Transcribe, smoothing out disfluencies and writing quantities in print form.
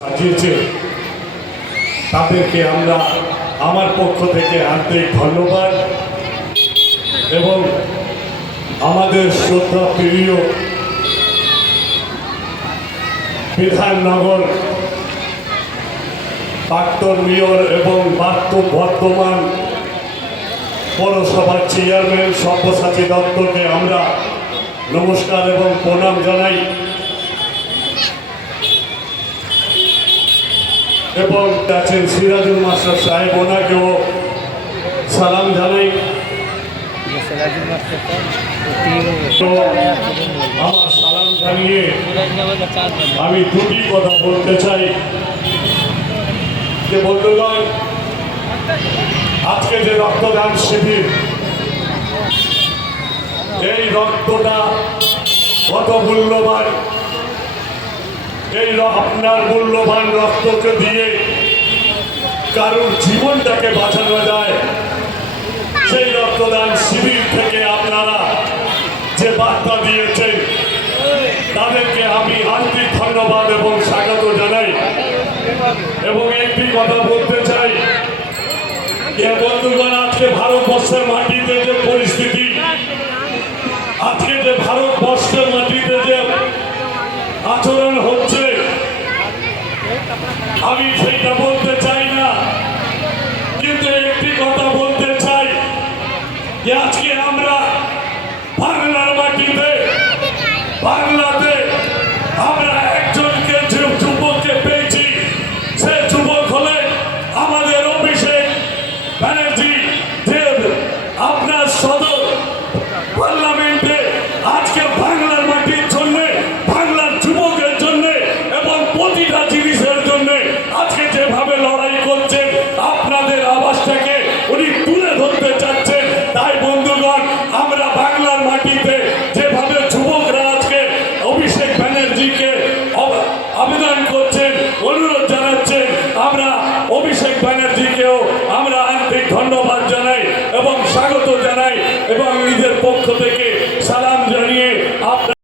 সাজিয়েছে তাদেরকে আমরা আমার পক্ষ থেকে আন্তরিক ধন্যবাদ এবং আমাদের শ্রদ্ধা প্রিয় বিধাননগর প্রাক্তন মেয়র এবং বর্তমান পৌরসভার চেয়ারম্যান সব্যসাচী দত্তকে আমরা নমস্কার এবং প্রণাম জানাই এবং আছেন সিরাজুল মাস্টার সাহেব, ওনাকেও সালাম জানাই। আমার সালাম জানিয়ে আমি দুটি কথা বলতে চাই যে বন্ধুগণ, আজকে যে রক্তদান শিবির, এই রক্তটা কত মূল্যবান, এই আপনার মূল্যবান রক্তকে দিয়ে কারোর জীবনটাকে বাঁচানো যায়। সেই রক্তদান শিবির থেকে আপনারা যে বার্তা দিয়েছেন তাদেরকে আমি আন্তরিক ধন্যবাদ এবং স্বাগত জানাই। এবং একটি কথা বলতে চাই যে বন্ধুগণ, আজকে ভারতবর্ষের মাটিতে যে পরিস্থিতি, আজকে যে ভারতবর্ষের মাটিতে যে আচরণ হচ্ছে, আমি সেইটা বলতে চাই না, কিন্তু একটি কথা বলতে চাই যে আজকে আমরা বাংলার মাটিতে, বাংলাতে আমরা একজনকে যে যুবককে পেয়েছি, সে যুবক হলেন আমাদের অভিষেক ব্যানার্জি, যে আপনার সদর পার্লামেন্টে আজকে বাংলার মাটির জন্য, বাংলার যুবকের জন্য এবং প্রতিটা জিনিসের জন্য আজকে যেভাবে লড়াই করছেন, আপনাদের আওয়াজটাকে উনি তুলে ধরতে চাচ্ছেন। তাই বন্ধুগণ, আমরা বাংলার মাটিতে যেভাবে যুবকরা আজকে অভিষেক ব্যানার্জিকে আবেদন করছেন, অনুরোধ জানাচ্ছেন, আমরা অভিষেক ব্যানার্জিকেও আমরা আন্তরিক ধন্যবাদ জানাই এবং স্বাগত জানাই এবং নিজের পক্ষ থেকে সালাম জানিয়ে